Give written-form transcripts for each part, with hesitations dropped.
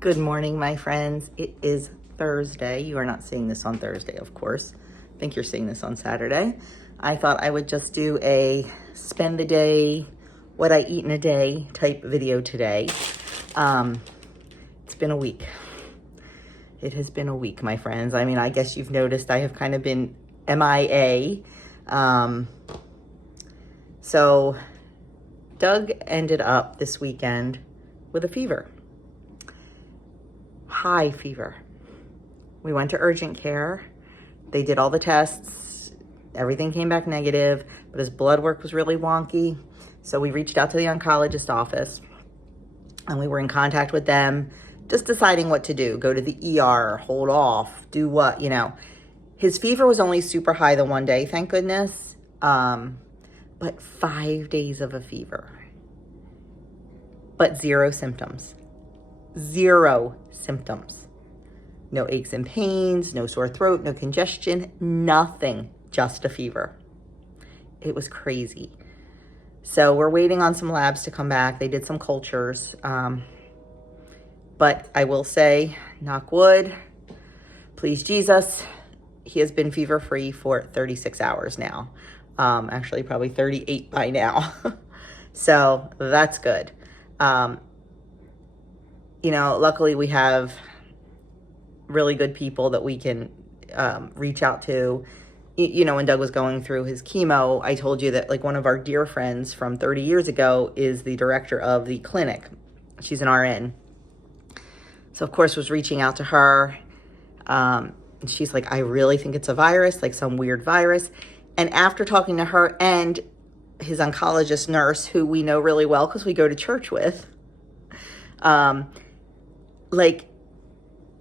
Good morning, my friends. It is Thursday. You are not seeing this on Thursday, of course. I think you're seeing this on Saturday. I thought I would just do a spend the day, what I eat in a day type video today. It's been a week. It has been a week, my friends. I mean, I guess you've noticed I have kind of been MIA. So Doug ended up this weekend with a fever. High fever. We went to urgent care. They did all the tests. Everything came back negative, but his blood work was really wonky. So we reached out to the oncologist office and we were in contact with them, just deciding what to do. Go to the ER, hold off, do what, you know. His fever was only super high the one day, thank goodness. But 5 days of a fever, but zero symptoms. Zero symptoms. No aches and pains, no sore throat, no congestion, nothing, just a fever. It was crazy. So we're waiting on some labs to come back. They did some cultures. But I will say, knock wood, please Jesus, he has been fever-free for 36 hours now. Actually, probably 38 by now. So that's good. You know, luckily we have really good people that we can reach out to. You know, when Doug was going through his chemo, I told you that like one of our dear friends from 30 years ago is the director of the clinic. She's an RN. So of course was reaching out to her. And she's like, I really think it's a virus, like some weird virus. And after talking to her and his oncologist nurse, who we know really well because we go to church with, like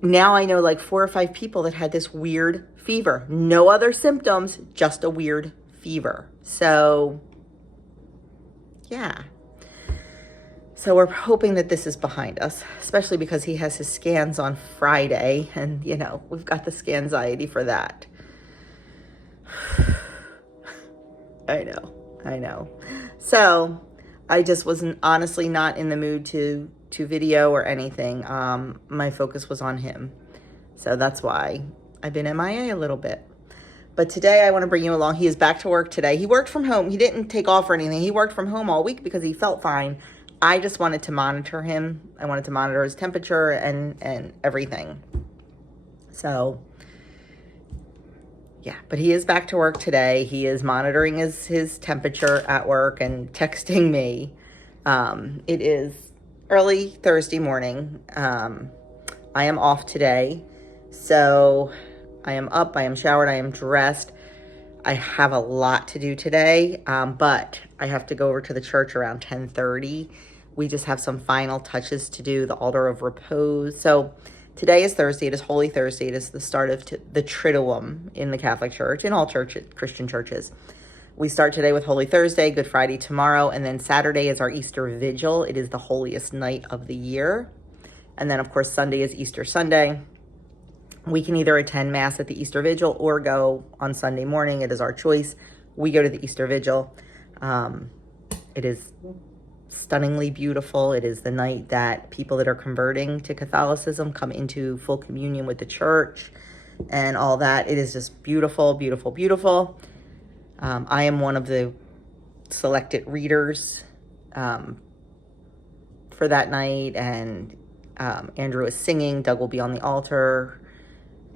now I know like 4 or 5 people that had this weird fever. No other symptoms, just a weird fever. So yeah. So we're hoping that this is behind us, especially because he has his scans on Friday and you know, we've got the scanxiety for that. I know. So I just wasn't honestly not in the mood to video or anything. My focus was on him. So that's why I've been MIA a little bit. But today I want to bring you along. He is back to work today. He worked from home. He didn't take off or anything. He worked from home all week because he felt fine. I just wanted to monitor him. I wanted to monitor his temperature and everything. So yeah, but he is back to work today. He is monitoring his temperature at work and texting me. It is early Thursday morning. I am off today. So I am up, I am showered, I am dressed. I have a lot to do today, but I have to go over to the church around 10:30. We just have some final touches to do, the altar of repose. So today is Thursday. It is Holy Thursday. It is the start of the Triduum in the Catholic Church, in all Christian churches. We start today with Holy Thursday, Good Friday tomorrow, and then Saturday is our Easter Vigil. It is the holiest night of the year. And then, of course, Sunday is Easter Sunday. We can either attend Mass at the Easter Vigil or go on Sunday morning. It is our choice. We go to the Easter Vigil. It is stunningly beautiful. It is the night that people that are converting to Catholicism come into full communion with the church and all that. It is just beautiful, beautiful, beautiful. I am one of the selected readers for that night, and Andrew is singing, Doug will be on the altar,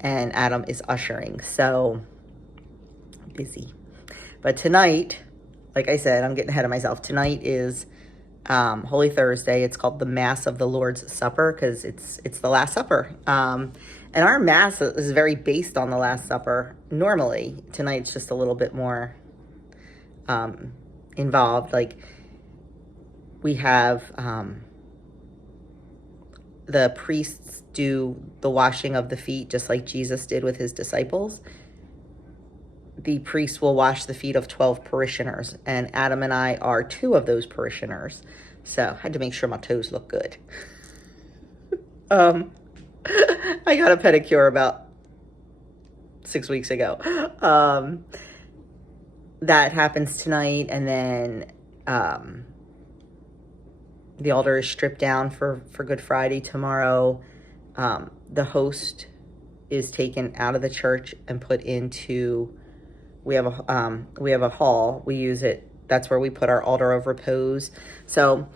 and Adam is ushering. So busy. But tonight, like I said, I'm getting ahead of myself. Tonight is Holy Thursday. It's called the Mass of the Lord's Supper because it's the Last Supper. And our Mass is very based on the Last Supper normally. Tonight's just a little bit more involved. Like we have the priests do the washing of the feet just like Jesus did with his disciples. The priest will wash the feet of 12 parishioners, and Adam and I are 2 of those parishioners. So I had to make sure my toes look good. I got a pedicure about 6 weeks ago. That happens tonight, and then The altar is stripped down for Good Friday. Tomorrow, the host is taken out of the church and put into, we have a hall. We use it. That's where we put our altar of repose. So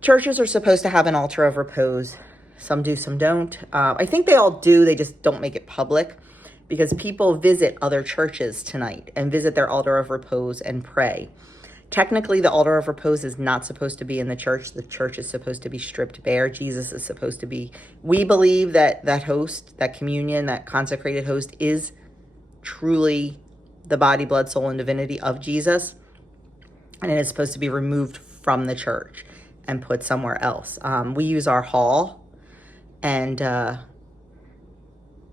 churches are supposed to have an altar of repose. Some do, some don't. I think they all do. They just don't make it public because people visit other churches tonight and visit their altar of repose and pray. Technically, the altar of repose is not supposed to be in the church. The church is supposed to be stripped bare. Jesus is supposed to be, we believe that that host, that communion, that consecrated host is truly the body, blood, soul, and divinity of Jesus. And it is supposed to be removed from the church and put somewhere else. We use our hall. And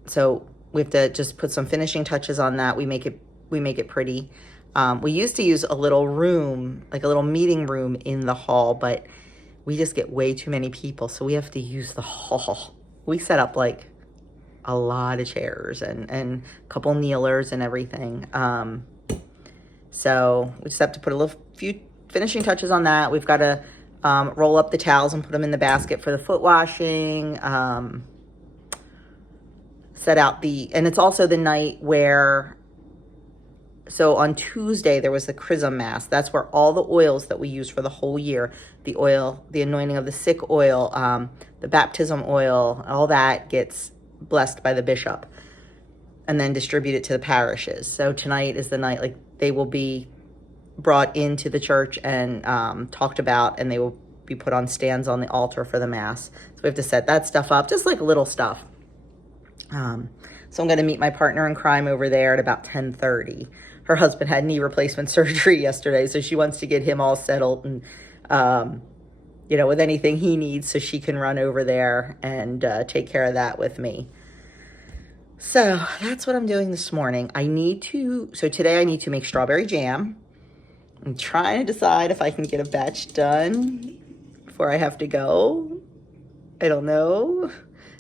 so we have to just put some finishing touches on that. We make it pretty. We used to use a little room, like a little meeting room in the hall, but we just get way too many people, so we have to use the hall. We set up like a lot of chairs and a couple kneelers and everything. So we just have to put a few finishing touches on that. We've got to roll up the towels and put them in the basket for the foot washing. Set out and it's also the night where, so on Tuesday there was the Chrism Mass. That's where all the oils that we use for the whole year, the oil, the anointing of the sick oil, the baptism oil, all that gets blessed by the bishop and then distributed to the parishes. So tonight is the night, like they will be brought into the church and talked about, and they will be put on stands on the altar for the Mass. So we have to set that stuff up, just like little stuff. So I'm going to meet my partner in crime over there at about 10:30. Her husband had knee replacement surgery yesterday, so she wants to get him all settled and, with anything he needs so she can run over there and take care of that with me. So that's what I'm doing this morning. So today I need to make strawberry jam. I'm trying to decide if I can get a batch done before I have to go. I don't know.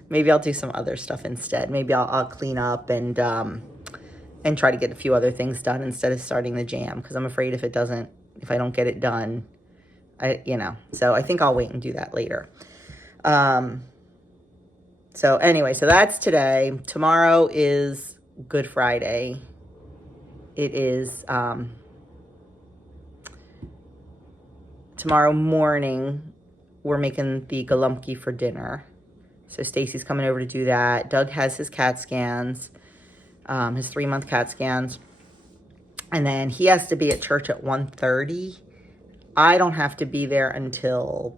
Maybe I'll do some other stuff instead. Maybe I'll clean up and try to get a few other things done instead of starting the jam, because I'm afraid if I don't get it done, so I think I'll wait and do that later. So anyway, so that's today. Tomorrow is Good Friday. It is tomorrow morning we're making the golumpki for dinner. So Stacy's coming over to do that. Doug has his CAT scans, his 3-month CAT scans. And then he has to be at church at 1:30. I don't have to be there until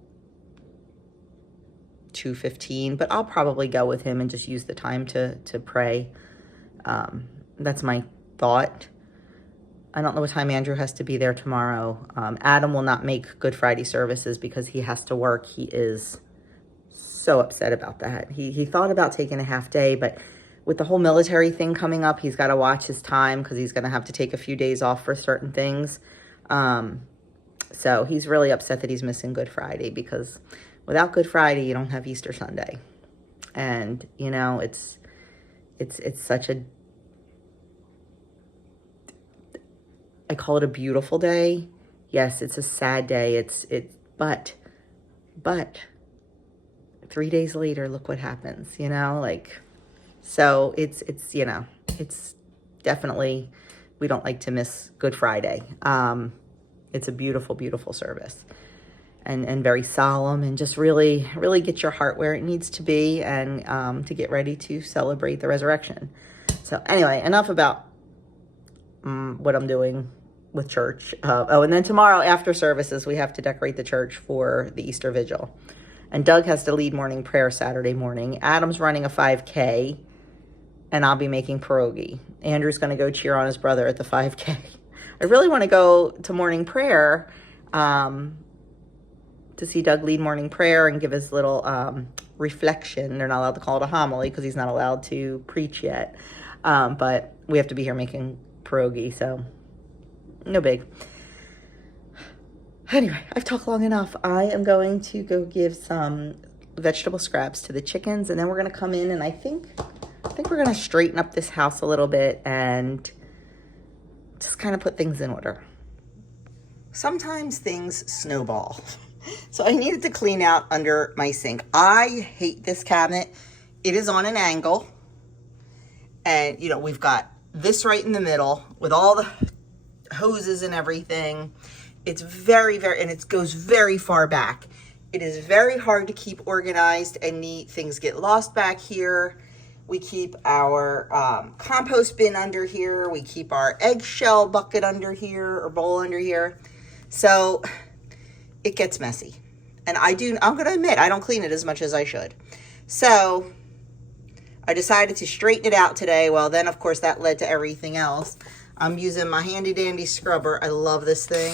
2:15, but I'll probably go with him and just use the time to pray. That's my thought. I don't know what time Andrew has to be there tomorrow. Adam will not make Good Friday services because he has to work. He is so upset about that. He thought about taking a half day, but with the whole military thing coming up, he's got to watch his time because he's going to have to take a few days off for certain things. So he's really upset that he's missing Good Friday, because without Good Friday, you don't have Easter Sunday. And, it's such a, I call it a beautiful day. Yes, it's a sad day. But 3 days later, look what happens, so it's definitely, we don't like to miss Good Friday. It's a beautiful, beautiful service and very solemn, and just really, really get your heart where it needs to be, and to get ready to celebrate the resurrection. So anyway, enough about what I'm doing with church. And then tomorrow after services, we have to decorate the church for the Easter Vigil. And Doug has to lead morning prayer Saturday morning. Adam's running a 5K, and I'll be making pierogi. Andrew's going to go cheer on his brother at the 5K. I really want to go to morning prayer to see Doug lead morning prayer and give his little reflection. They're not allowed to call it a homily because he's not allowed to preach yet. But we have to be here making pierogi, so no big. Anyway, I've talked long enough. I am going to go give some vegetable scraps to the chickens, and then we're going to come in, and I think we're going to straighten up this house a little bit and just kind of put things in order. Sometimes things snowball. So I needed to clean out under my sink. I hate this cabinet. It is on an angle. And, you know, we've got this right in the middle with all the hoses and everything. It's very, and it goes very far back. It is very hard to keep organized and neat. Things get lost back here. We keep our compost bin under here. We keep our eggshell bucket under here or bowl under here. So it gets messy. And I'm going to admit, I don't clean it as much as I should. So I decided to straighten it out today. Well, then, of course, that led to everything else. I'm using my handy dandy scrubber. I love this thing.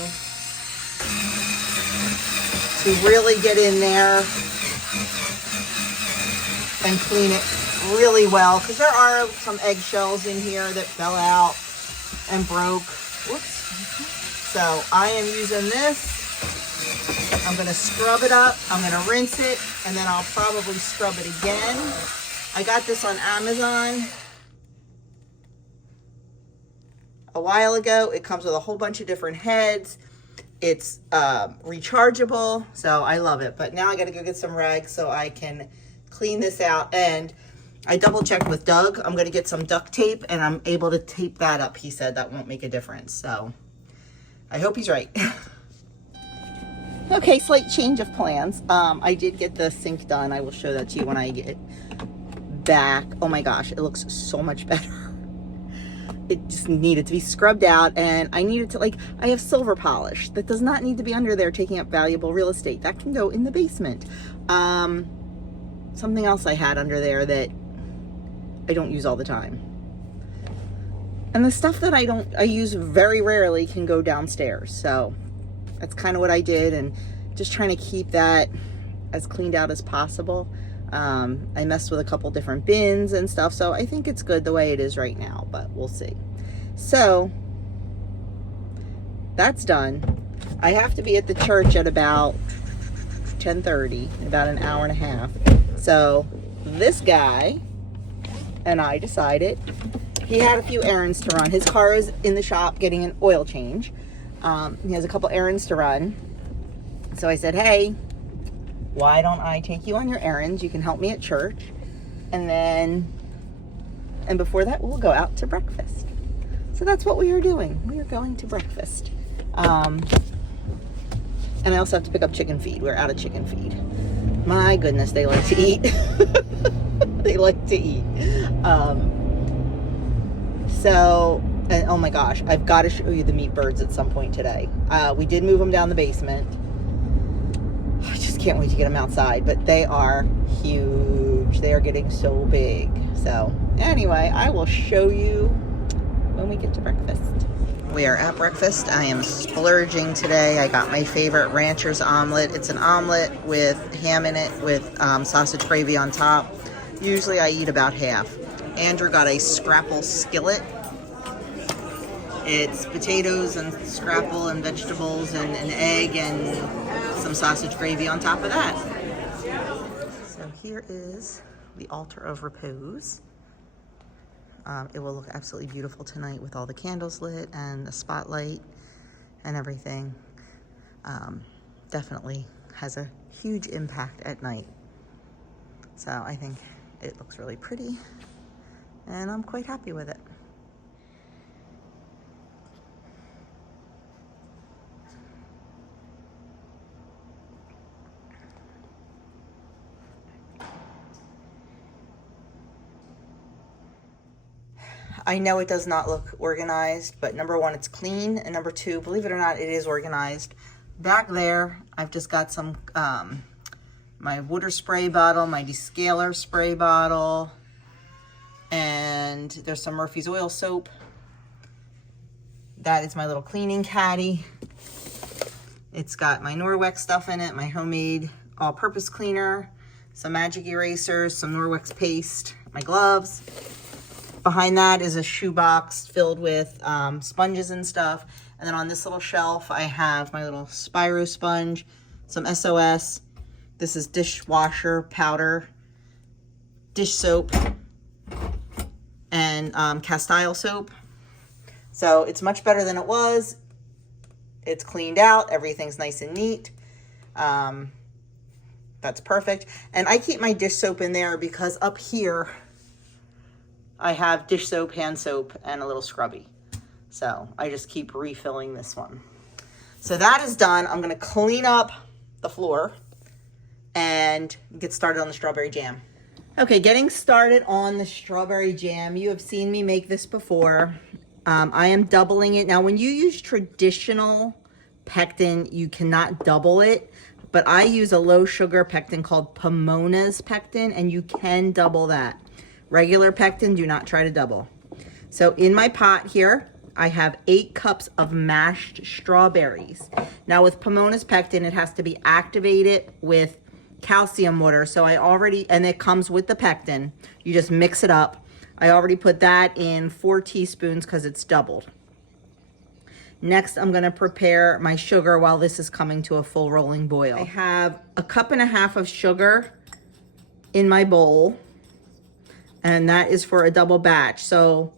To really get in there and clean it really well. Because there are some eggshells in here that fell out and broke. Whoops. So I am using this. I'm going to scrub it up. I'm going to rinse it. And then I'll probably scrub it again. I got this on Amazon a while ago. It comes with a whole bunch of different heads. It's rechargeable, so I love it. But now I got to go get some rags so I can clean this out. And I double checked with Doug. I'm going to get some duct tape, and I'm able to tape that up. He said that won't make a difference. So I hope he's right. Okay, slight change of plans. I did get the sink done. I will show that to you when I get back. Oh my gosh, it looks so much better. It just needed to be scrubbed out, and I needed to, like, I have silver polish that does not need to be under there taking up valuable real estate. That can go in the basement. Something else I had under there that I don't use all the time. And the stuff that I use very rarely can go downstairs. So that's kind of what I did, and just trying to keep that as cleaned out as possible. I messed with a couple different bins and stuff, so I think it's good the way it is right now, but we'll see. So that's done. I have to be at the church at about 10:30, about an hour and a half. So this guy and I decided he had a few errands to run. His car is in the shop getting an oil change. He has a couple errands to run. So I said, hey, why don't I take you on your errands? You can help me at church. And before that, we'll go out to breakfast. So that's what we are doing. We are going to breakfast. And I also have to pick up chicken feed. We're out of chicken feed. My goodness, they like to eat. They like to eat. And oh my gosh, I've got to show you the meat birds at some point today. We did move them down the basement. I just can't wait to get them outside, but they are huge. They are getting so big. So anyway, I will show you when we get to breakfast. We are at breakfast. I am splurging today. I got my favorite rancher's omelet. It's an omelet with ham in it with sausage gravy on top. Usually I eat about half. Andrew got a scrapple skillet. It's potatoes and scrapple and vegetables and an egg and some sausage gravy on top of that. So here is the altar of repose. It will look absolutely beautiful tonight with all the candles lit and the spotlight and everything. Definitely has a huge impact at night. So I think it looks really pretty and I'm quite happy with it. I know it does not look organized, but number one, it's clean, and number two, believe it or not, it is organized. Back there, I've just got some, my water spray bottle, my descaler spray bottle, and there's some Murphy's oil soap. That is my little cleaning caddy. It's got my Norwex stuff in it, my homemade all-purpose cleaner, some magic erasers, some Norwex paste, my gloves. Behind that is a shoebox filled with sponges and stuff. And then on this little shelf, I have my little Spyro sponge, some SOS. This is dishwasher powder, dish soap, and Castile soap. So it's much better than it was. It's cleaned out. Everything's nice and neat. That's perfect. And I keep my dish soap in there because up here I have dish soap, hand soap, and a little scrubby. So I just keep refilling this one. So that is done. I'm gonna clean up the floor and get started on the strawberry jam. Okay, getting started on the strawberry jam. You have seen me make this before. I am doubling it. Now, when you use traditional pectin, you cannot double it, but I use a low sugar pectin called Pomona's pectin, and you can double that. Regular pectin, do not try to double. So in my pot here, I have 8 cups of mashed strawberries. Now with Pomona's pectin, it has to be activated with calcium water. So I already, and it comes with the pectin. You just mix it up. I already put that in 4 teaspoons because it's doubled. Next, I'm gonna prepare my sugar while this is coming to a full rolling boil. I have 1.5 cups of sugar in my bowl, and that is for a double batch. So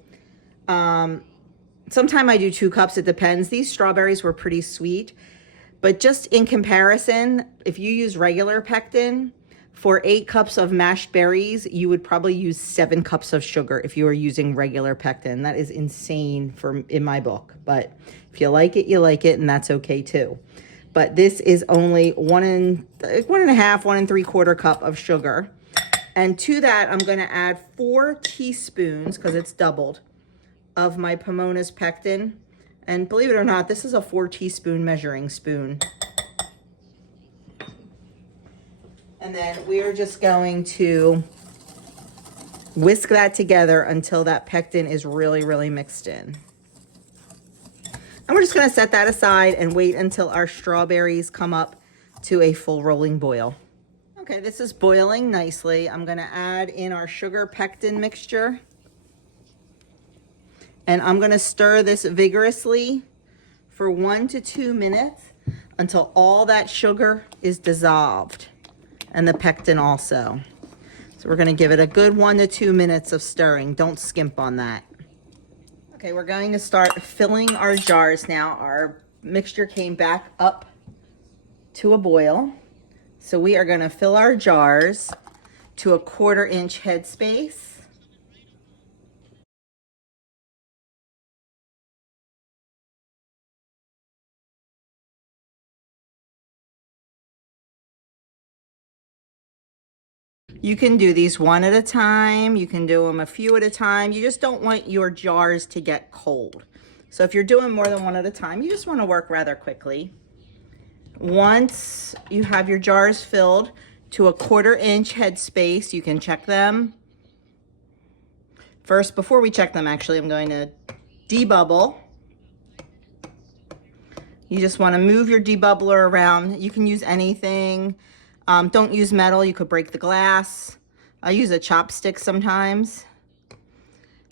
sometime I do 2 cups, it depends. These strawberries were pretty sweet, but just in comparison, if you use regular pectin, for 8 cups of mashed berries, you would probably use 7 cups of sugar if you were using regular pectin. That is insane in my book, but if you like it, you like it, and that's okay too. But this is only 1 3/4 cup of sugar. And to that, I'm gonna add 4 teaspoons, because it's doubled, of my Pomona's pectin. And believe it or not, this is a 4 teaspoon measuring spoon. And then we're just going to whisk that together until that pectin is really, really mixed in. And we're just gonna set that aside and wait until our strawberries come up to a full rolling boil. Okay, this is boiling nicely. I'm gonna add in our sugar pectin mixture. And I'm gonna stir this vigorously for 1 to 2 minutes until all that sugar is dissolved, and the pectin also. So we're gonna give it a good 1 to 2 minutes of stirring. Don't skimp on that. Okay, we're going to start filling our jars now. Our mixture came back up to a boil. So we are gonna fill our jars to a 1/4 inch headspace. You can do these one at a time. You can do them a few at a time. You just don't want your jars to get cold. So if you're doing more than one at a time, you just want to work rather quickly. Once you have your jars filled to a 1/4 inch headspace, you can check them. First, before we check them, actually, I'm going to debubble. You just want to move your debubbler around. You can use anything. Don't use metal, you could break the glass. I use a chopstick sometimes.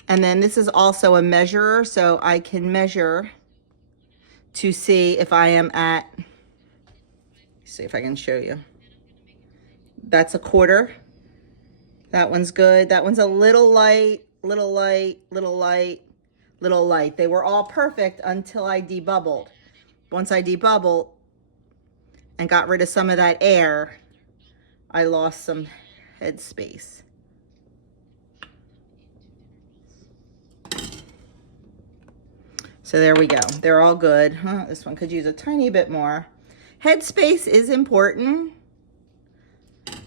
And then this is also a measurer, so I can measure to see if I am at, see if I can show you. That's a 1/4. That one's good. That one's a little light, little light, little light, little light. They were all perfect until I debubbled. Once I debubbled and got rid of some of that air, I lost some headspace. So there we go. They're all good. This one could use a tiny bit more. Headspace is important,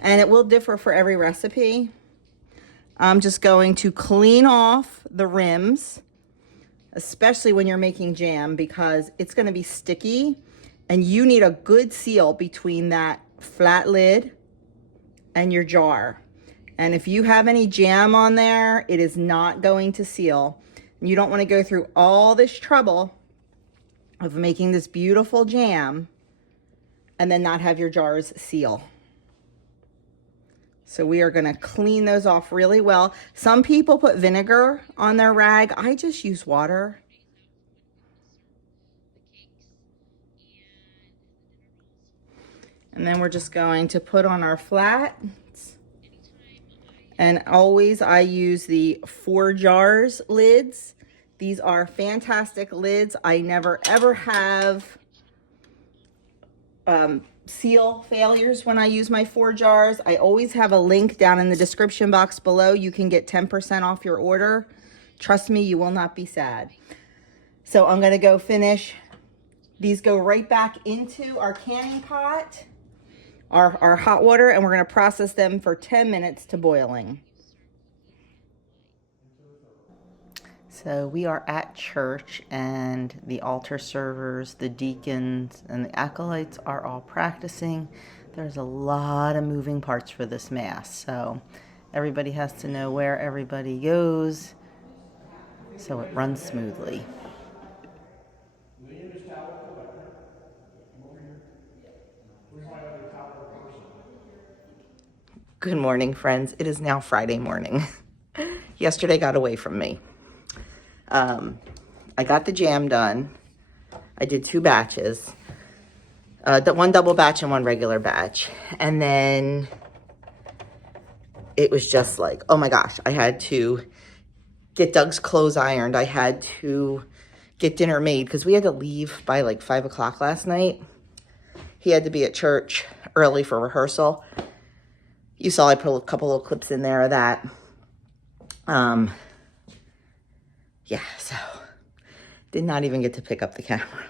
and it will differ for every recipe. I'm just going to clean off the rims, especially when you're making jam, because it's going to be sticky, and you need a good seal between that flat lid and your jar. And if you have any jam on there, it is not going to seal. You don't want to go through all this trouble of making this beautiful jam and then not have your jars seal. So we are going to clean those off really well. Some people put vinegar on their rag. I just use water. And then we're just going to put on our flats. And always I use the 4 jars lids. These are fantastic lids. I never ever have seal failures when I use my 4 jars. I always have a link down in the description box below. You can get 10% off your order. Trust me, you will not be sad. So I'm gonna go finish. These go right back into our canning pot, our hot water, and we're gonna process them for 10 minutes to boiling. So we are at church, and the altar servers, the deacons, and the acolytes are all practicing. There's a lot of moving parts for this mass, so everybody has to know where everybody goes so it runs smoothly. Good morning, friends. It is now Friday morning. Yesterday got away from me. I got the jam done. I did 2 batches, one double batch and one regular batch. And then it was just like, oh my gosh, I had to get Doug's clothes ironed. I had to get dinner made because we had to leave by like 5 o'clock last night. He had to be at church early for rehearsal. You saw I put a couple of clips in there of that. Yeah, so did not even get to pick up the camera.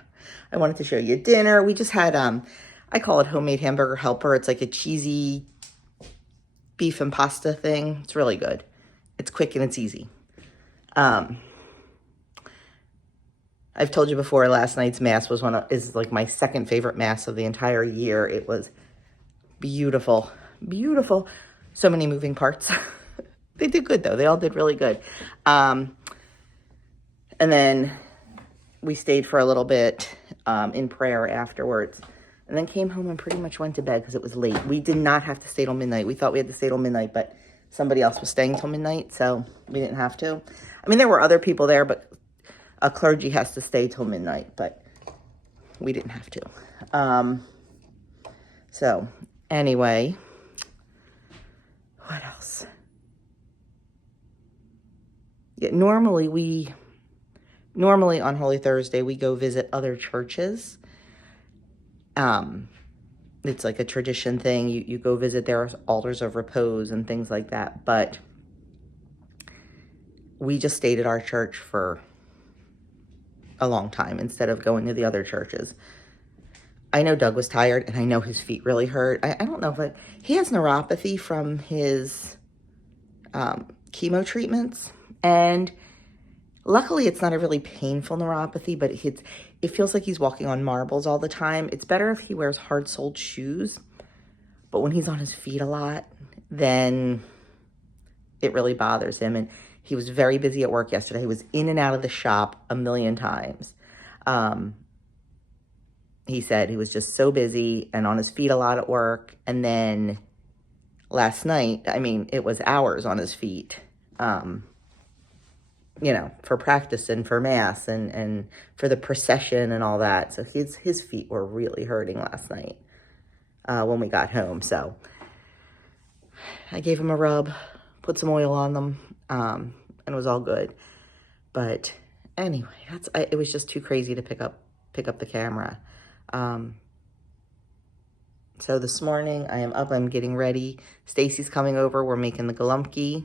I wanted to show you dinner. We just had, I call it homemade hamburger helper. It's like a cheesy beef and pasta thing. It's really good. It's quick and it's easy. I've told you before, last night's mass was is like my second favorite mass of the entire year. It was beautiful, beautiful. So many moving parts. They did good though. They all did really good. And then we stayed for a little bit in prayer afterwards, and then came home and pretty much went to bed because it was late. We did not have to stay till midnight. We thought we had to stay till midnight, but somebody else was staying till midnight, so we didn't have to. I mean, there were other people there, but a clergy has to stay till midnight, but we didn't have to. So anyway, what else? Yeah, Normally on Holy Thursday, we go visit other churches. It's like a tradition thing. You go visit their altars of repose and things like that. But we just stayed at our church for a long time instead of going to the other churches. I know Doug was tired, and I know his feet really hurt. I don't know, but he has neuropathy from his chemo treatments. And luckily, it's not a really painful neuropathy, but it feels like he's walking on marbles all the time. It's better if he wears hard-soled shoes, but when he's on his feet a lot, then it really bothers him. And he was very busy at work yesterday. He was in and out of the shop a million times. He said he was just so busy and on his feet a lot at work. And then last night, I mean, it was hours on his feet. You know, for practice and for mass and for the procession and all that. So his feet were really hurting last night when we got home. So I gave him a rub, put some oil on them, and it was all good. But anyway, it was just too crazy to pick up the camera. So this morning I am up, I'm getting ready. Stacy's coming over. We're making the golumpki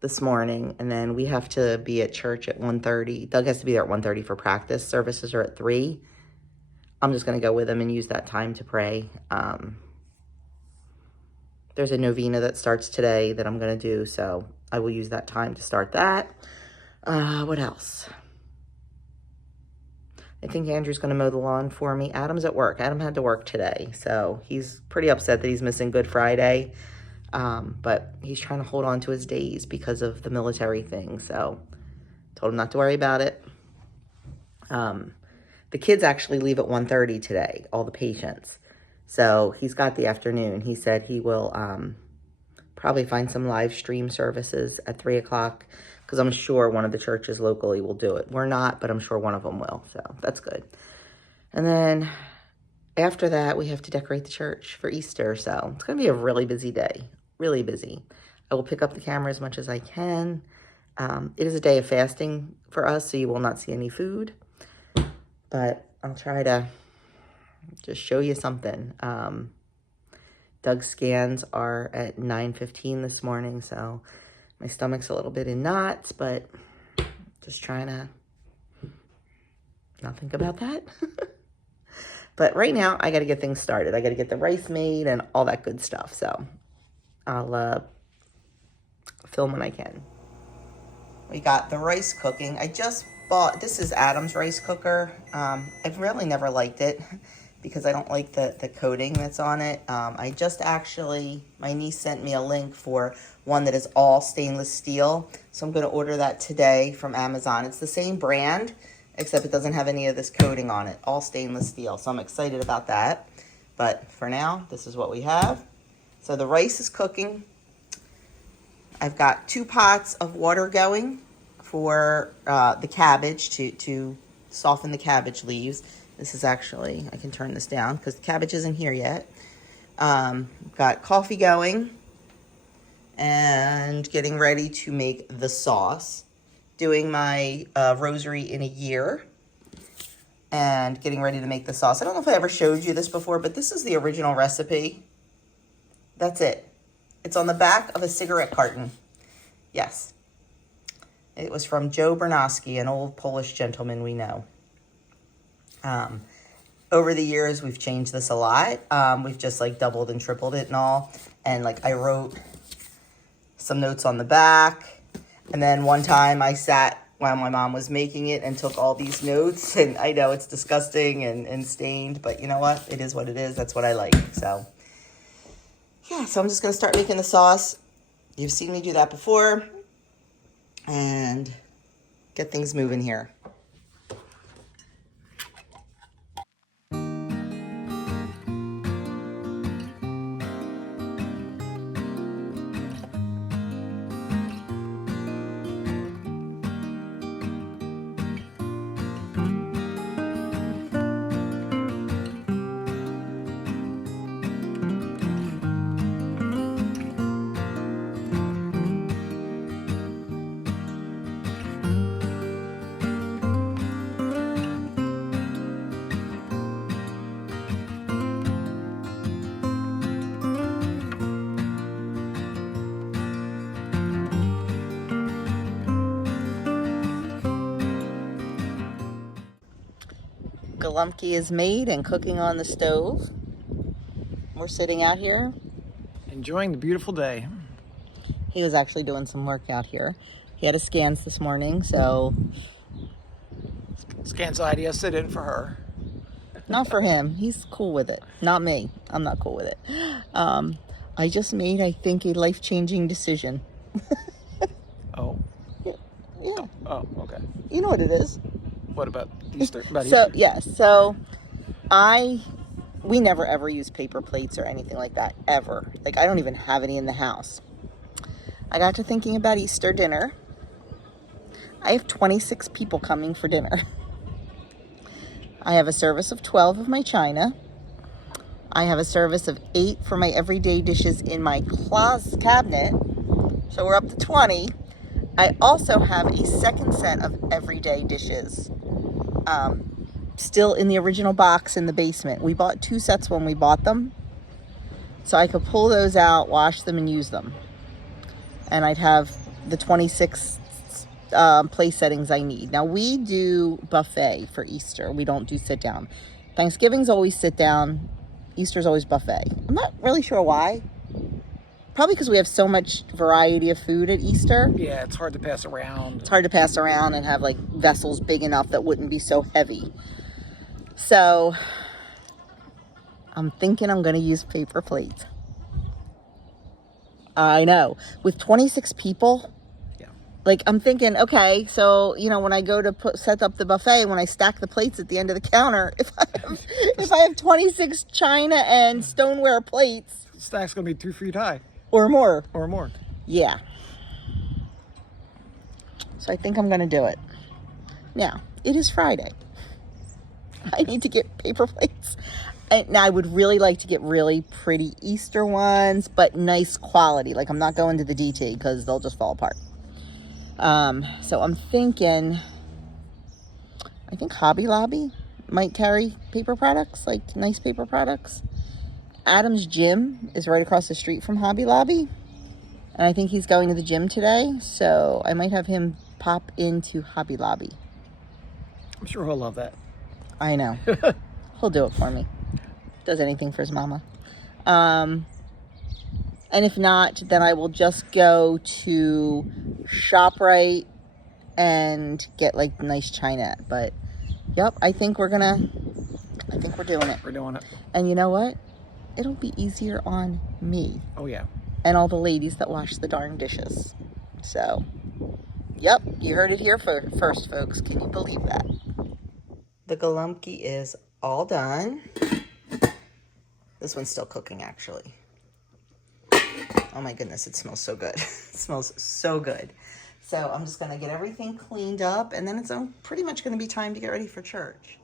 this morning, and then we have to be at church at 1:30. Doug has to be there at 1:30 for practice. Services are at 3. I'm just going to go with him and use that time to pray. There's a novena that starts today that I'm going to do, so I will use that time to start that. What else? I think Andrew's going to mow the lawn for me. Adam's at work. Adam had to work today, so he's pretty upset that he's missing Good Friday. But he's trying to hold on to his days because of the military thing. So told him not to worry about it. The kids actually leave at 1:30 today, all the patients. So he's got the afternoon. He said he will probably find some live stream services at 3 o'clock because I'm sure one of the churches locally will do it. We're not, but I'm sure one of them will. So that's good. And then after that, we have to decorate the church for Easter. So it's going to be a really busy day. Really busy. I will pick up the camera as much as I can. It is a day of fasting for us, so you will not see any food. But I'll try to just show you something. Doug's scans are at 9:15 this morning, so my stomach's a little bit in knots, but just trying to not think about that. But right now, I got to get things started. I got to get the rice made and all that good stuff, so I'll film when I can. We got the rice cooking. I just bought, this is Adam's rice cooker. I've really never liked it because I don't like the coating that's on it. I just actually, my niece sent me a link for one that is all stainless steel. So I'm going to order that today from Amazon. It's the same brand, except it doesn't have any of this coating on it. All stainless steel. So I'm excited about that. But for now, this is what we have. So the rice is cooking. I've got 2 pots of water going for the cabbage to soften the cabbage leaves. This is actually, I can turn this down because the cabbage isn't here yet. Got coffee going and getting ready to make the sauce. Doing my rosary in a year and getting ready to make the sauce. I don't know if I ever showed you this before, but this is the original recipe. That's it. It's on the back of a cigarette carton. Yes. It was from Joe Bernoski, an old Polish gentleman we know. Over the years, we've changed this a lot. We've just like doubled and tripled it and all. And like I wrote some notes on the back. And then one time I sat while my mom was making it and took all these notes. And I know it's disgusting and stained, but you know what? It is what it is. That's what I like. So yeah, so I'm just going to start making the sauce. You've seen me do that before. And get things moving here. Golumpki is made and cooking on the stove. We're sitting out here. Enjoying the beautiful day. He was actually doing some work out here. He had his scans this morning, so... Scans idea, sit in for her. Not for him. He's cool with it. Not me. I'm not cool with it. I just made, I think, a life-changing decision. Oh. Yeah. Oh, okay. You know what it is. What about Easter? About So, Easter? yes. So, we never ever use paper plates or anything like that, ever. Like, I don't even have any in the house. I got to thinking about Easter dinner. I have 26 people coming for dinner. I have a service of 12 of my china. I have a service of 8 for my everyday dishes in my closet cabinet. So we're up to 20. I also have a second set of everyday dishes. Still in the original box in the basement. We bought 2 sets when we bought them. So I could pull those out, wash them, and use them. And I'd have the 26 place settings I need. Now, we do buffet for Easter. We don't do sit down. Thanksgiving's always sit down. Easter's always buffet. I'm not really sure why. Probably because we have so much variety of food at Easter. Yeah, it's hard to pass around. It's hard to pass around and have like vessels big enough that wouldn't be so heavy. So I'm thinking I'm going to use paper plates. I know. With 26 people, Yeah. like I'm thinking, okay, so, you know, when I go to set up the buffet, when I stack the plates at the end of the counter, if I have 26 china and stoneware plates. Stack's going to be 2 feet high. Or more. Or more. Yeah. So I think I'm going to do it. Now, it is Friday. I need to get paper plates. Now, I would really like to get really pretty Easter ones, but nice quality. Like, I'm not going to the DT because they'll just fall apart. So I'm thinking, I think Hobby Lobby might carry paper products, like nice paper products. Adam's gym is right across the street from Hobby Lobby. And I think he's going to the gym today, so I might have him pop into Hobby Lobby. I'm sure he'll love that. I know. He'll do it for me. Does anything for his mama. And if not, then I will just go to ShopRite and get like nice china. But yep, I think we're doing it. We're doing it. And you know what? It'll be easier on me. Oh, yeah. And all the ladies that wash the darn dishes. So, yep, you heard it here first, folks. Can you believe that? The golumpki is all done. This one's still cooking, actually. Oh my goodness, it smells so good. It smells so good. So I'm just gonna get everything cleaned up, and then it's pretty much gonna be time to get ready for church.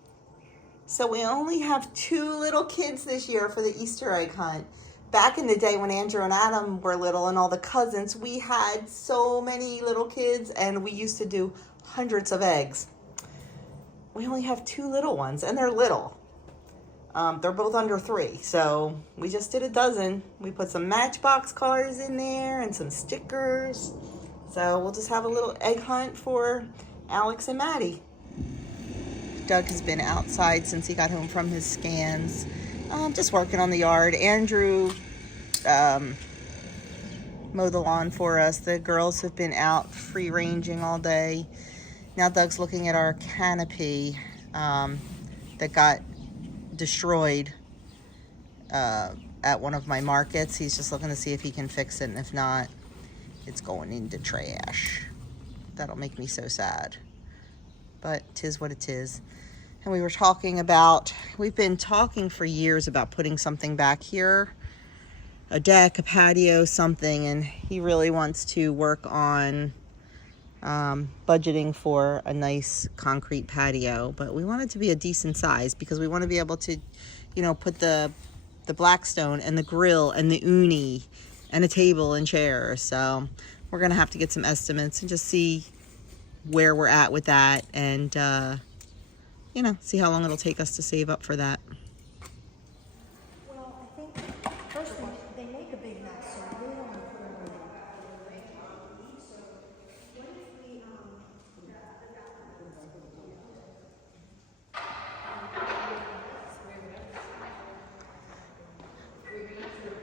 So we only have 2 little kids this year for the Easter egg hunt. Back in the day when Andrew and Adam were little and all the cousins, we had so many little kids and we used to do hundreds of eggs. We only have 2 little ones and they're little. They're both under 3, so we just did a dozen. We put some Matchbox cars in there and some stickers. So we'll just have a little egg hunt for Alex and Maddie. Doug has been outside since he got home from his scans. Just working on the yard. Andrew mowed the lawn for us. The girls have been out free ranging all day. Now Doug's looking at our canopy that got destroyed at one of my markets. He's just looking to see if he can fix it, and if not, it's going into trash. That'll make me so sad. But 'tis what it is. And we were talking about, we've been talking for years about putting something back here, a deck, a patio, something, and he really wants to work on budgeting for a nice concrete patio. But we want it to be a decent size because we want to be able to, you know, put the Blackstone and the grill and the uni and a table and chairs. So we're going to have to get some estimates and just see where we're at with that, and you know, see how long it'll take us to save up for that. Well, I think first they make a big mess, so we really don't want to put them in. So what if we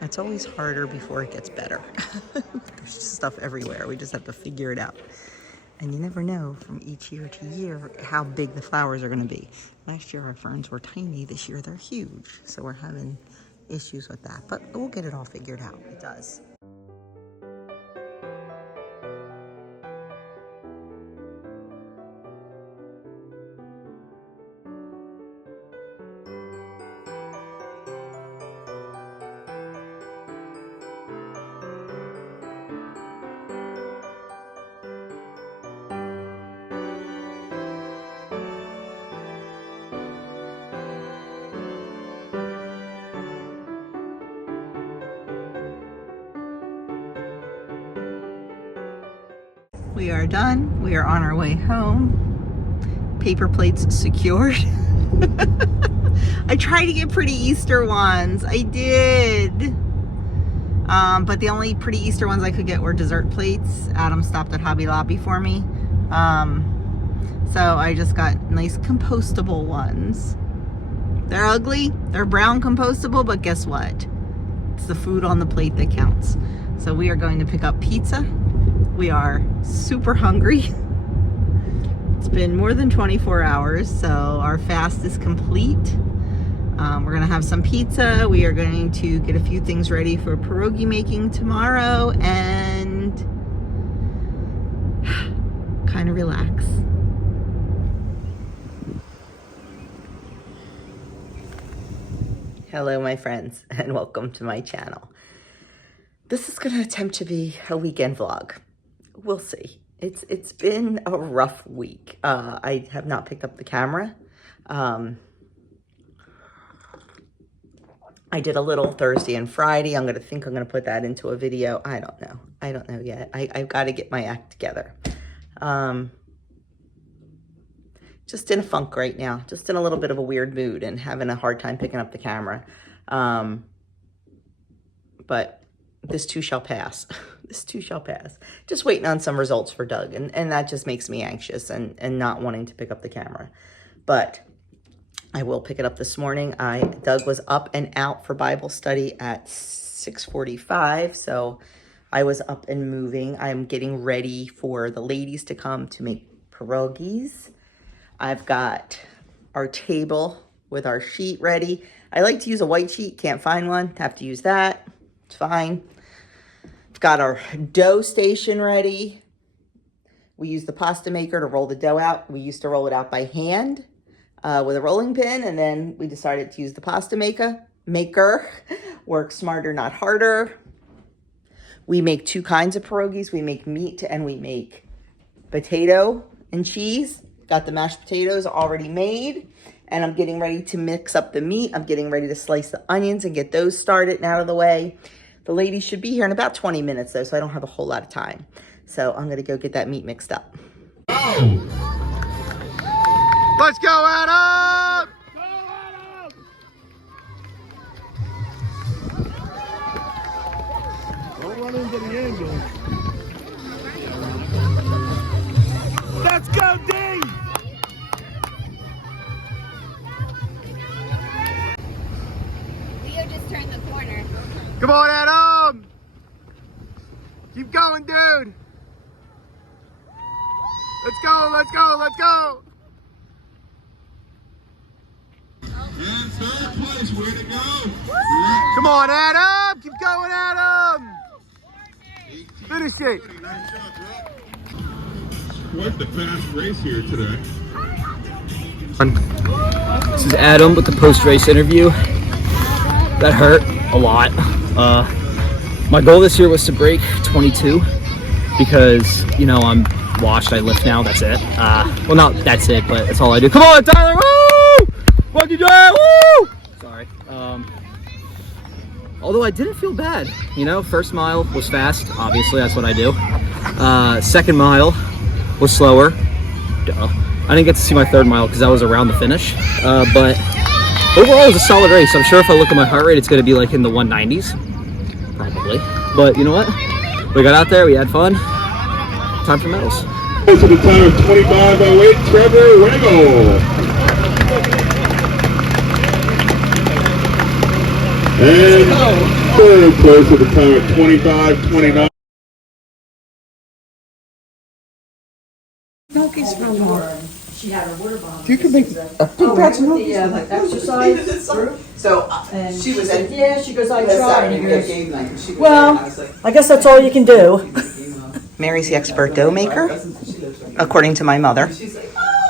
It's always harder before it gets better. There's just stuff everywhere. We just have to figure it out. And you never know from each year to year how big the flowers are going to be. Last year our ferns were tiny. This year they're huge. So we're having issues with that. But we'll get it all figured out. It does. We are done. We are on our way home. Paper plates secured. I tried to get pretty Easter ones. I did. But the only pretty Easter ones I could get were dessert plates. Adam stopped at Hobby Lobby for me. So I just got nice compostable ones. They're ugly. They're brown compostable, but guess what? It's the food on the plate that counts. So we are going to pick up pizza. We are super hungry. It's been more than 24 hours, so our fast is complete. We're gonna have some pizza. We are going to get a few things ready for pierogi making tomorrow and kind of relax. Hello, my friends, and welcome to my channel. This is gonna attempt to be a weekend vlog. We'll see. It's been a rough week. I have not picked up the camera. I did a little Thursday and Friday. I'm gonna put that into a video. I don't know yet. I've got to get my act together. just in a funk right now, just in a little bit of a weird mood and having a hard time picking up the camera. But this too shall pass. This too shall pass. Just waiting on some results for Doug, and that just makes me anxious and not wanting to pick up the camera. But I will pick it up this morning. Doug was up and out for Bible study at 6:45, so I was up and moving. I'm getting ready for the ladies to come to make pierogis. I've got our table with our sheet ready. I like to use a white sheet, can't find one, have to use that, it's fine. I've got our dough station ready. We use the pasta maker to roll the dough out. We used to roll it out by hand with a rolling pin, and then we decided to use the pasta maker. Work smarter, not harder. We make two kinds of pierogies. We make meat and we make potato and cheese. Got the mashed potatoes already made, and I'm getting ready to mix up the meat. I'm getting ready to slice the onions and get those started and out of the way. The ladies should be here in about 20 minutes though, so I don't have a whole lot of time. So I'm gonna go get that meat mixed up. Let's go, Adam! Go, Adam! Don't run into the angle. Let's go, D! Leo just turned the corner. Come on, Adam! Keep going, dude! Let's go, let's go, let's go! And third place, way to go! Come on, Adam! Keep going, Adam! Finish it! Nice shot, bro. Quite the fast race here today. This is Adam with the post-race interview. That hurt a lot. My goal this year was to break 22 because, you know, I'm washed, I lift now, that's it. Well, not that's it, but that's all I do. Come on, Tyler, woo! What'd you do? Woo! Sorry. Although I didn't feel bad, you know, first mile was fast, obviously, that's what I do. Second mile was slower. Duh. I didn't get to see my third mile because I was around the finish, but overall it was a solid race. I'm sure if I look at my heart rate, it's going to be like in the 190s, probably. But you know what? We got out there, we had fun. Time for medals. To the time of 25:08, Trevor Wiggle. And third place at the time of 25:29. You can make So she was at Yeah, she goes, I tried. game night. Well, I guess that's all you can do. Mary's the expert dough maker, according to my mother.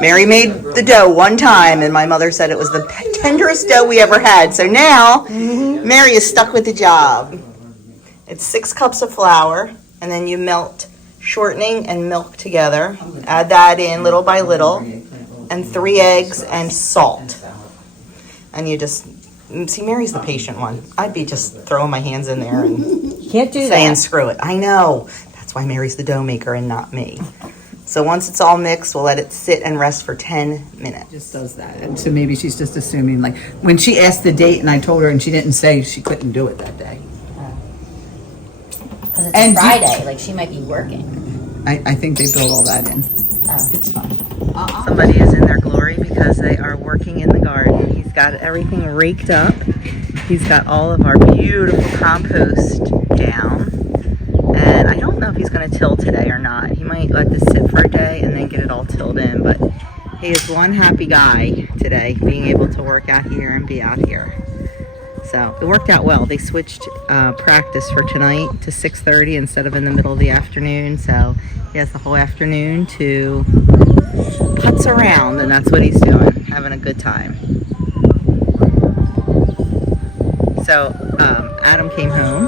Mary made the dough one time, and my mother said it was the tenderest dough we ever had. So now, Mary is stuck with the job. It's 6 cups of flour, and then you melt shortening and milk together. Add that in little by little, and 3 eggs and salt. And you just, see, Mary's the patient one. I'd be just throwing my hands in there and Can't do saying, that. screw it. I know. That's why Mary's the dough maker and not me. So once it's all mixed, we'll let it sit and rest for 10 minutes. Just does that. And so maybe she's just assuming, like, when she asked the date and I told her and she didn't say she couldn't do it that day. Because it's And a do- Friday, like she might be working. I think they built all that in. It's fine. Somebody is in their glory because they are working in the garden. He's got everything raked up. He's got all of our beautiful compost down. And I don't know if he's going to till today or not. He might let this sit for a day and then get it all tilled in. But he is one happy guy today, being able to work out here and be out here. So it worked out well. They switched practice for tonight to 6:30 instead of in the middle of the afternoon. So he has the whole afternoon to putz around, and that's what he's doing, having a good time. So Adam came home,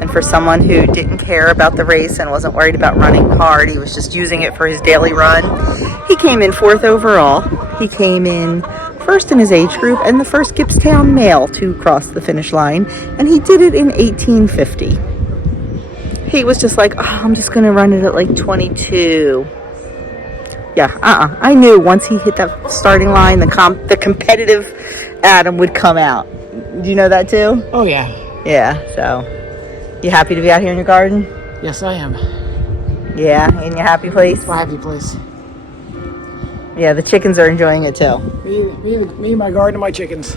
and for someone who didn't care about the race and wasn't worried about running hard, he was just using it for his daily run, he came in 4th overall. He came in first in his age group and the first Gibbstown male to cross the finish line, and he did it in 18:50. He was just like, oh, I'm just gonna run it at like 22. Yeah, I knew once he hit that starting line, the competitive Adam would come out. Do you know that too? Oh, yeah. Yeah, so you happy to be out here in your garden? Yes, I am. Yeah, in your happy place? My happy place. Yeah, the chickens are enjoying it too. Me, my garden, and my chickens.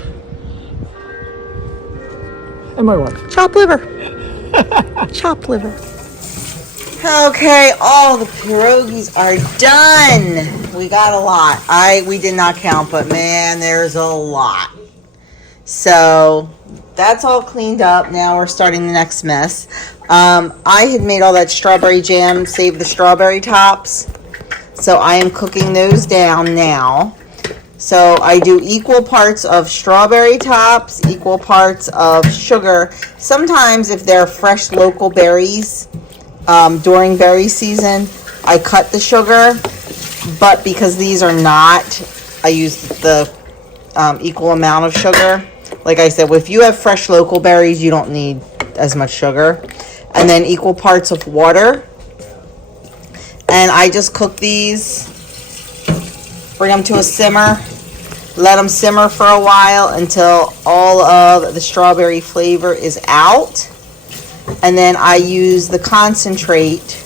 And my wife. Chopped liver. Chopped liver. Okay, all the pierogies are done. We got a lot. We did not count, but man, there's a lot. So that's all cleaned up. Now we're starting the next mess. I had made all that strawberry jam, saved the strawberry tops. So I am cooking those down now. So I do equal parts of strawberry tops, equal parts of sugar. Sometimes if they're fresh local berries, during berry season, I cut the sugar. But because these are not, I use the equal amount of sugar. Like I said, if you have fresh local berries, you don't need as much sugar. And then equal parts of water. And I just cook these, bring them to a simmer, let them simmer for a while until all of the strawberry flavor is out. And then I use the concentrate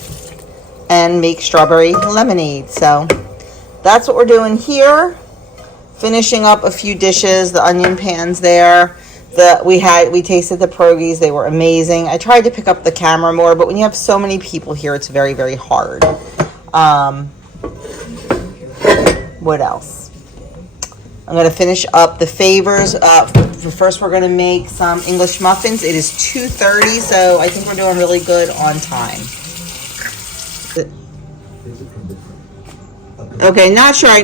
and make strawberry lemonade. So that's what we're doing here. Finishing up a few dishes, the onion pans there. We tasted the pierogies, they were amazing. I tried to pick up the camera more, but when you have so many people here, it's very, very hard. What else? I'm going to finish up the favors. First, we're going to make some English muffins. It is 2:30, so I think we're doing really good on time. Okay, not sure.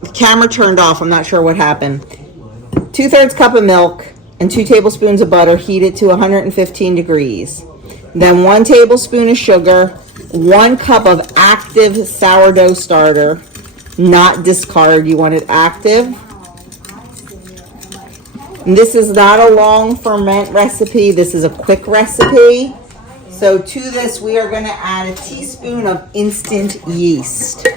The camera turned off. I'm not sure what happened. 2/3 cup of milk and 2 tablespoons of butter heated to 115 degrees. Then 1 tablespoon of sugar, 1 cup of active sourdough starter, not discard, you want it active. And this is not a long ferment recipe, this is a quick recipe. So to this we are going to add a teaspoon of instant yeast. Do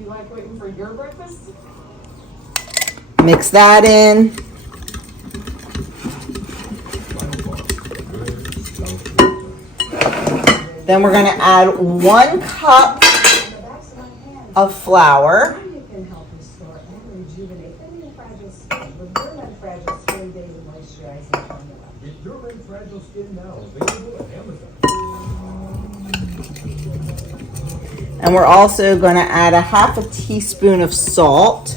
you like waiting for your breakfast? Mix that in. Then we're going to add 1 cup of flour. And we're also going to add a 1/2 teaspoon of salt.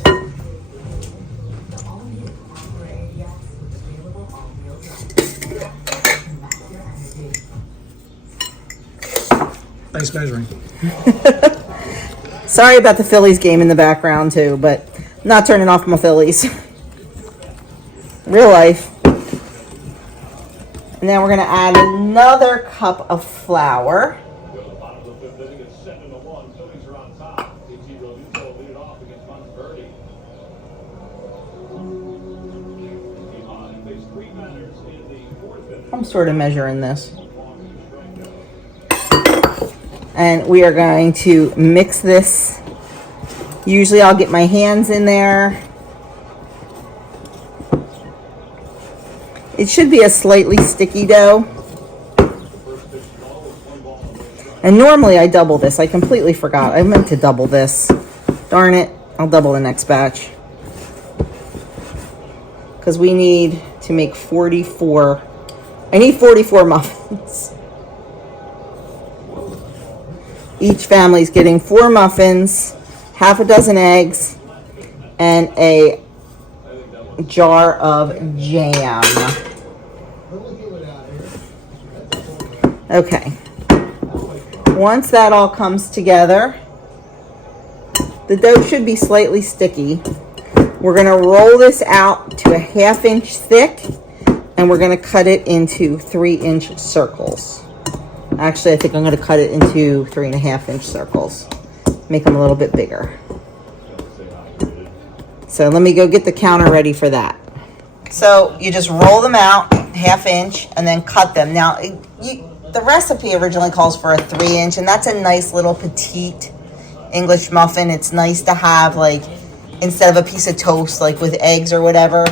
Nice measuring. Sorry about the Phillies game in the background too, but I'm not turning off my Phillies. Real life. And then we're going to add another cup of flour. I'm sort of measuring this. And we are going to mix this. Usually I'll get my hands in there. It should be a slightly sticky dough. And normally I double this. I completely forgot. I meant to double this. Darn it. I'll double the next batch. Because we need to make 44. I need 44 muffins. Each family's getting 4 muffins, 6 eggs, and a jar of jam. Okay. Once that all comes together, the dough should be slightly sticky. We're going to roll this out to a 1/2 inch thick, and we're going to cut it into 3-inch circles. Actually, I think I'm going to cut it into 3.5-inch circles. Make them a little bit bigger. So let me go get the counter ready for that. So you just roll them out 1/2 inch and then cut them. Now, the recipe originally calls for a 3-inch, and that's a nice little petite English muffin. It's nice to have, like, instead of a piece of toast, like with eggs or whatever.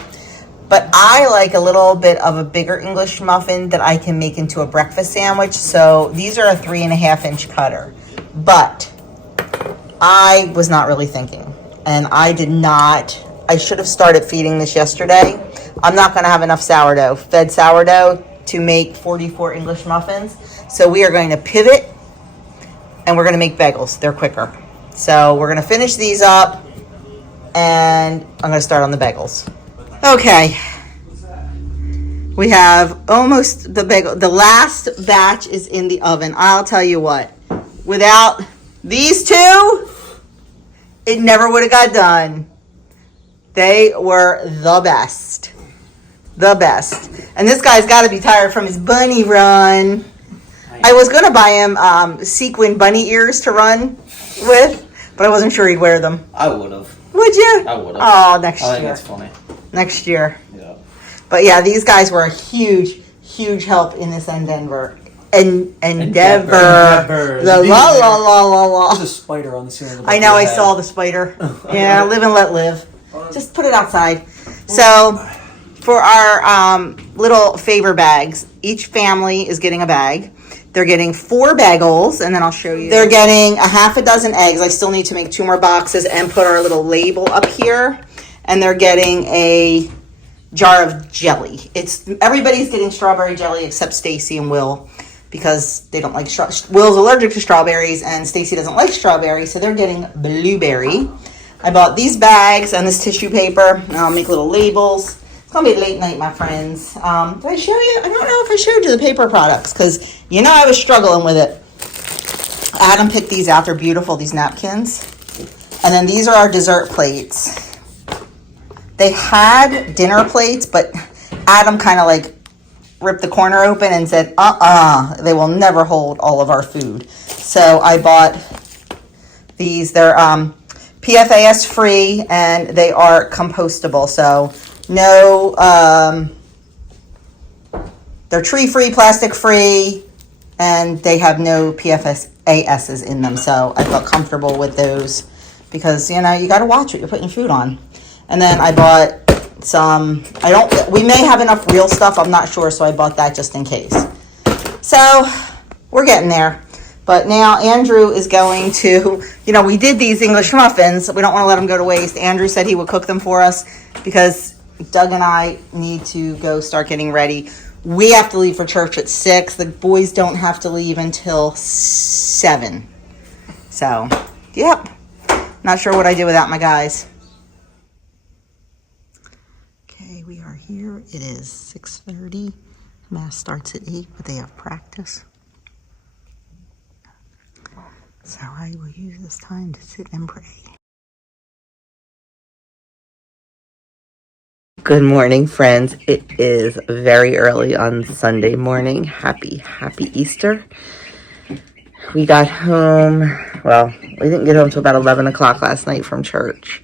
But I like a little bit of a bigger English muffin that I can make into a breakfast sandwich. So these are a 3.5-inch cutter. But I was not really thinking. And I should have started feeding this yesterday. I'm not going to have enough fed sourdough, to make 44 English muffins. So we are going to pivot, and we're going to make bagels. They're quicker. So we're going to finish these up, and I'm going to start on the bagels. Okay. We have almost the bagel. The last batch is in the oven. I'll tell you what, without these two, it never would have got done. They were the best. The best. And this guy's got to be tired from his bunny run. I was going to buy him sequin bunny ears to run with, but I wasn't sure he'd wear them. I would have. Would you? I would have. Oh, next year. I think that's funny. Next year. Yeah. But yeah, these guys were a huge, huge help in this endeavor. Endeavor. The la la la la la. There's a spider on the ceiling. I know, I saw the spider. Yeah, live and let live. Just put it outside. So, for our little favor bags, each family is getting a bag. They're getting 4 bagels, and then I'll show you. They're getting a half a dozen eggs. I still need to make 2 more boxes and put our little label up here. And they're getting a jar of jelly. Everybody's getting strawberry jelly except Stacy and Will, because they don't like Will's allergic to strawberries, and Stacy doesn't like strawberries, so they're getting blueberry. I bought these bags and this tissue paper, and I'll make little labels. It's gonna be a late night, my friends. Did I show you? I don't know if I showed you the paper products, because you know I was struggling with it. Adam picked these out. They're beautiful, these napkins. And then these are our dessert plates. They had dinner plates, but Adam kind of like ripped the corner open and said, they will never hold all of our food. So I bought these. They're PFAS free, and they are compostable. So no, they're tree free, plastic free, and they have no PFASs in them. So I felt comfortable with those, because you know you got to watch what you're putting food on. And then I bought some, we may have enough real stuff, I'm not sure, so I bought that just in case. So, we're getting there. But now Andrew is going to, we did these English muffins, we don't want to let them go to waste. Andrew said he would cook them for us, because Doug and I need to go start getting ready. We have to leave for church at 6. The boys don't have to leave until 7. So, yep. Not sure what I do without my guys. We are here. It is 6:30. Mass starts at 8, but they have practice. So I will use this time to sit and pray. Good morning, friends. It is very early on Sunday morning. Happy Easter. We got home, we didn't get home until about 11 o'clock last night from church.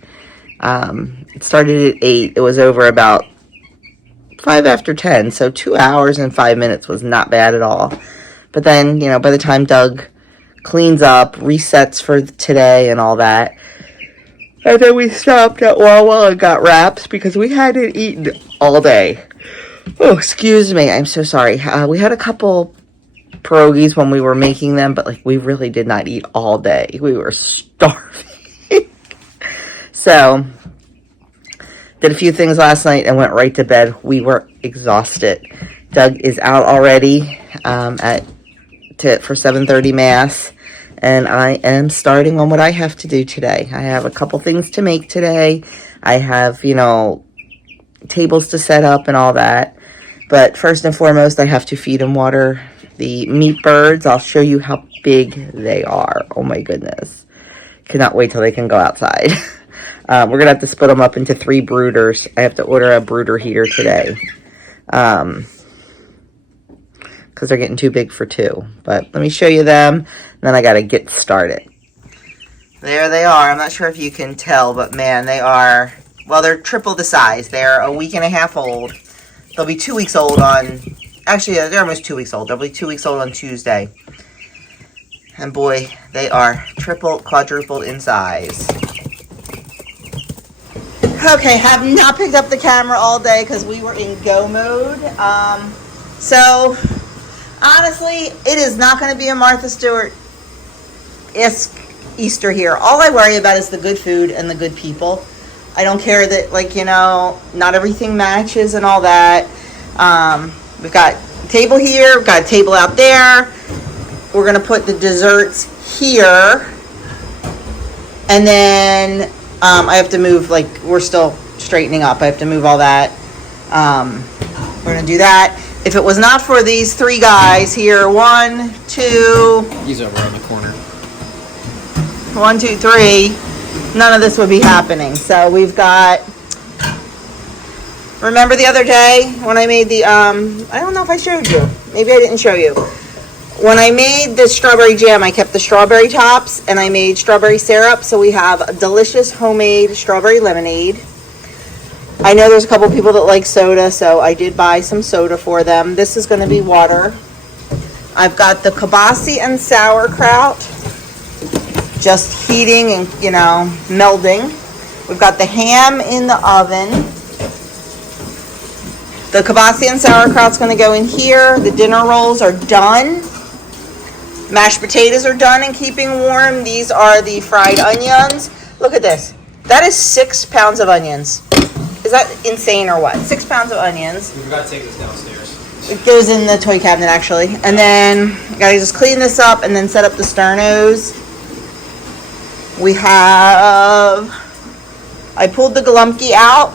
It started at 8. It was over about 5 after 10, so 2 hours and 5 minutes was not bad at all. But then, by the time Doug cleans up, resets for today and all that, and then we stopped at Wawa and got wraps, because we hadn't eaten all day. Oh, excuse me, I'm so sorry. We had a couple pierogies when we were making them, but we really did not eat all day. We were starving. So, did a few things last night and went right to bed. We were exhausted. Doug is out already for 7:30 Mass, and I am starting on what I have to do today. I have a couple things to make today. I have, tables to set up and all that. But first and foremost, I have to feed and water the meat birds. I'll show you how big they are. Oh my goodness. Cannot wait till they can go outside. We're going to have to split them up into 3 brooders. I have to order a brooder heater today. Because they're getting too big for 2. But let me show you them. And then I got to get started. There they are. I'm not sure if you can tell, but man, they are, they're triple the size. They're a week and a half old. They'll be 2 weeks old on Actually, they're almost 2 weeks old. They'll be 2 weeks old on Tuesday. And boy, they are tripled, quadrupled in size. Okay, have not picked up the camera all day because we were in go mode. So, honestly, it is not going to be a Martha Stewart-esque Easter here. All I worry about is the good food and the good people. I don't care that, like, you know, not everything matches and all that. We've got a table here. We've got a table out there. We're going to put the desserts here. And then I have to move, like, we're still straightening up. I have to move all that. We're going to do that. If it was not for these three guys here, 1, 2... He's over on the corner. 1, 2, 3, none of this would be happening. So we've got, remember the other day when I made the, I don't know if I showed you. Maybe I didn't show you. When I made the strawberry jam, I kept the strawberry tops and I made strawberry syrup. So we have a delicious homemade strawberry lemonade. I know there's a couple people that like soda, so I did buy some soda for them. This is going to be water. I've got the kibasi and sauerkraut. Just heating and, you know, melding. We've got the ham in the oven. The kibasi and sauerkraut's going to go in here. The dinner rolls are done. Mashed potatoes are done and keeping warm. These are the fried onions. Look at this. That is 6 pounds of onions. Is that insane or what? 6 pounds of onions. We forgot to take this downstairs. It goes in the toy cabinet, actually. And then, I gotta just clean this up and then set up the sternos. We have, I pulled the golumpki out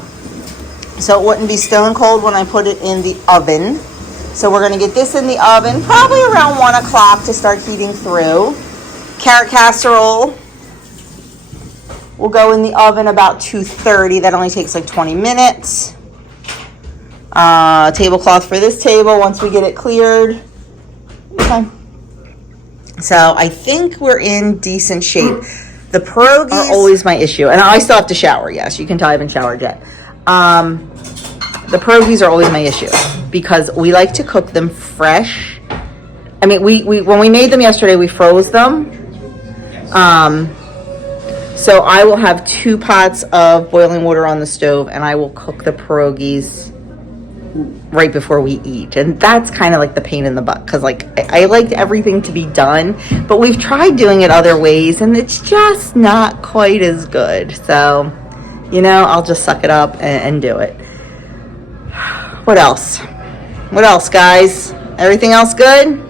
so it wouldn't be stone cold when I put it in the oven. So we're going to get this in the oven probably around 1 o'clock to start heating through. Carrot casserole will go in the oven about 2:30. That only takes like 20 minutes. Tablecloth for this table once we get it cleared. Okay. So I think we're in decent shape. The pierogies are always my issue. And I still have to shower, yes. You can tell I haven't showered yet. The pierogies are always my issue because we like to cook them fresh. I mean, we when we made them yesterday, we froze them. So I will have 2 pots of boiling water on the stove and I will cook the pierogies right before we eat. And that's kind of like the pain in the butt because, like, I like everything to be done, but we've tried doing it other ways and it's just not quite as good. So, you know, I'll just suck it up and do it. What else? What else, guys? Everything else good?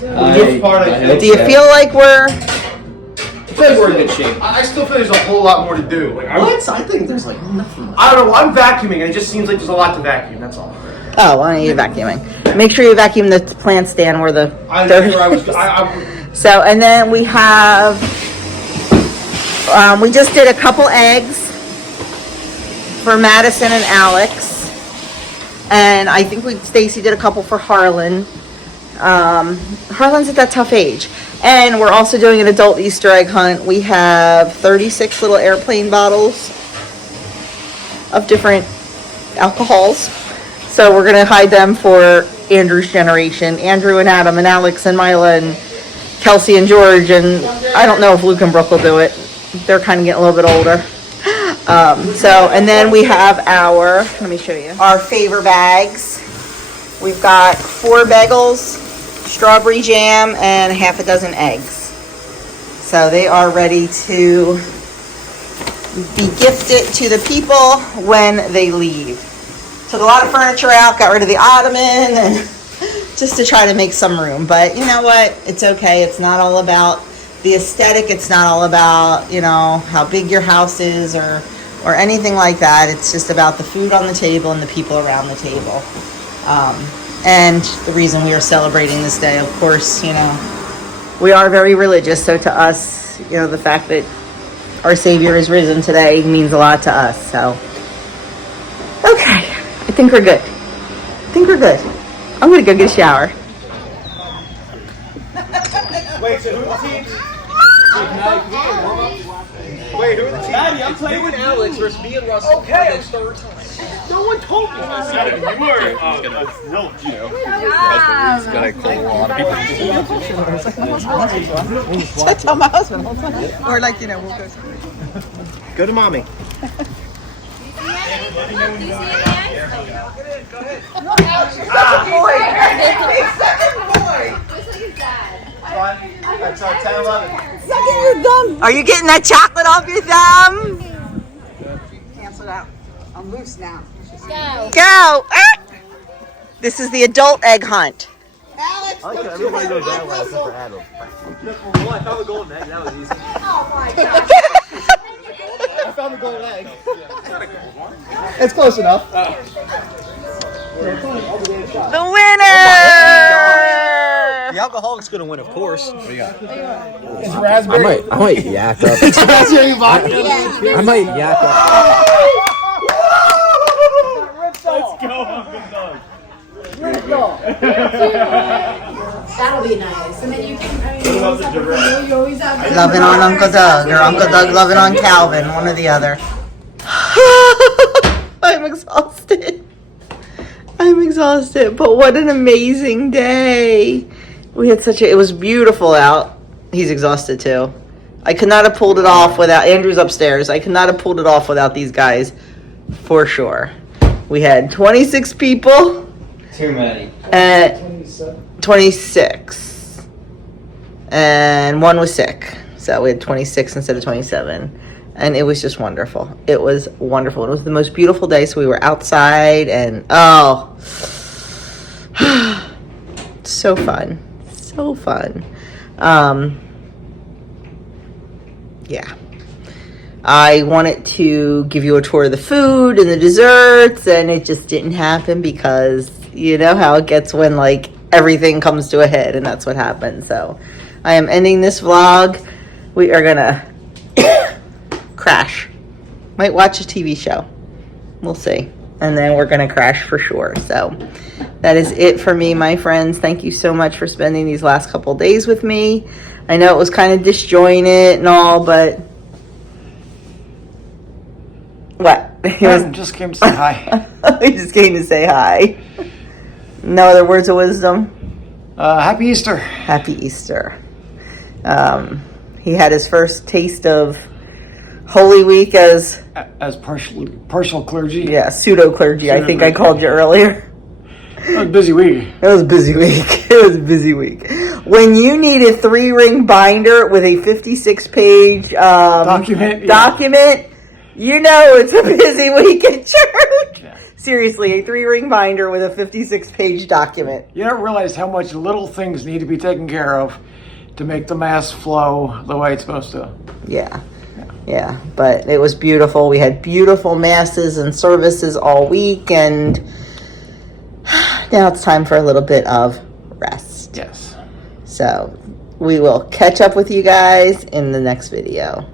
Do you feel like we're... I feel like we're in good shape. I still feel there's a whole lot more to do. Like, I think there's like nothing. I don't know. I'm vacuuming, and it just seems like there's a lot to vacuum. That's all. Oh, why don't you vacuuming? Make sure you vacuum the plant stand where the dirt is. So, and then we have, we just did a couple eggs for Madison and Alex. And I think Stacy did a couple for Harlan. Harlan's at that tough age. And we're also doing an adult Easter egg hunt. We have 36 little airplane bottles of different alcohols. So we're going to hide them for Andrew's generation. Andrew and Adam and Alex and Mila and Kelsey and George. And I don't know if Luke and Brooke will do it. They're kind of getting a little bit older. And then we have our, let me show you, our favor bags. We've got 4 bagels, strawberry jam, and half a dozen eggs. So they are ready to be gifted to the people when they leave. Took a lot of furniture out, got rid of the ottoman, and just to try to make some room. But you know what? It's okay. It's not all about the aesthetic. It's not all about, you know, how big your house is or anything like that. It's just about the food on the table and the people around the table. And the reason we are celebrating this day, of course, you know, we are very religious. So to us, you know, the fact that our Savior is risen today means a lot to us. So, okay, I think we're good. I'm going to go get a shower. Wait, so who are the teams? Wait, who are the teams? Maddie, I'm playing with Alex versus me and Russell. Okay. No one told me. You were a zilch, you know. He's gonna call a lot of people. Tell my husband. Or like, you know, we'll go. Go to mommy. Are you getting that chocolate off your thumb? Cancel it out. I'm loose now. Go. Go! Ah! This is the adult egg hunt. Alex, Everybody goes that way except for Adam. Well, I found the golden egg. That was easy. I found the golden egg. It's close enough. The winner! The alcoholic's gonna win, of course. It's raspberry. I might yak up. It's raspberry vodka. I might yak up. Let's go, Uncle Doug. That'll be nice. And then you can, you always have Loving on Uncle Doug, or Uncle Doug loving on Calvin, one or the other. I'm exhausted. I'm exhausted, but what an amazing day. We had it was beautiful out. He's exhausted too. I could not have pulled it off without, Andrew's upstairs. I could not have pulled it off without these guys, for sure. We had 26 people. Too many. 26. And one was sick. So we had 26 instead of 27. And it was just wonderful. It was wonderful. It was the most beautiful day. So we were outside and so fun. So fun. Yeah. I wanted to give you a tour of the food and the desserts, and it just didn't happen because you know how it gets when like everything comes to a head, and that's what happened. So I am ending this vlog. We are gonna crash. Might watch a TV show. We'll see. And then we're gonna crash for sure. So that is it for me, my friends. Thank you so much for spending these last couple days with me. I know it was kind of disjointed and all, but what? Just came to say hi. He just came to say hi. No other words of wisdom? Happy Easter. Happy Easter. He had his first taste of Holy Week as partial clergy. yeah, pseudo clergy. I think I called you earlier. It was a busy week. It was a busy week. It was a busy week. When you need a 3-ring binder with a 56-page document, you know it's a busy week at church. Yeah. Seriously, a 3-ring binder with a 56-page document. You don't realize how much little things need to be taken care of to make the mass flow the way it's supposed to. Yeah, but it was beautiful. We had beautiful masses and services all week, and now it's time for a little bit of rest. Yes. So we will catch up with you guys in the next video.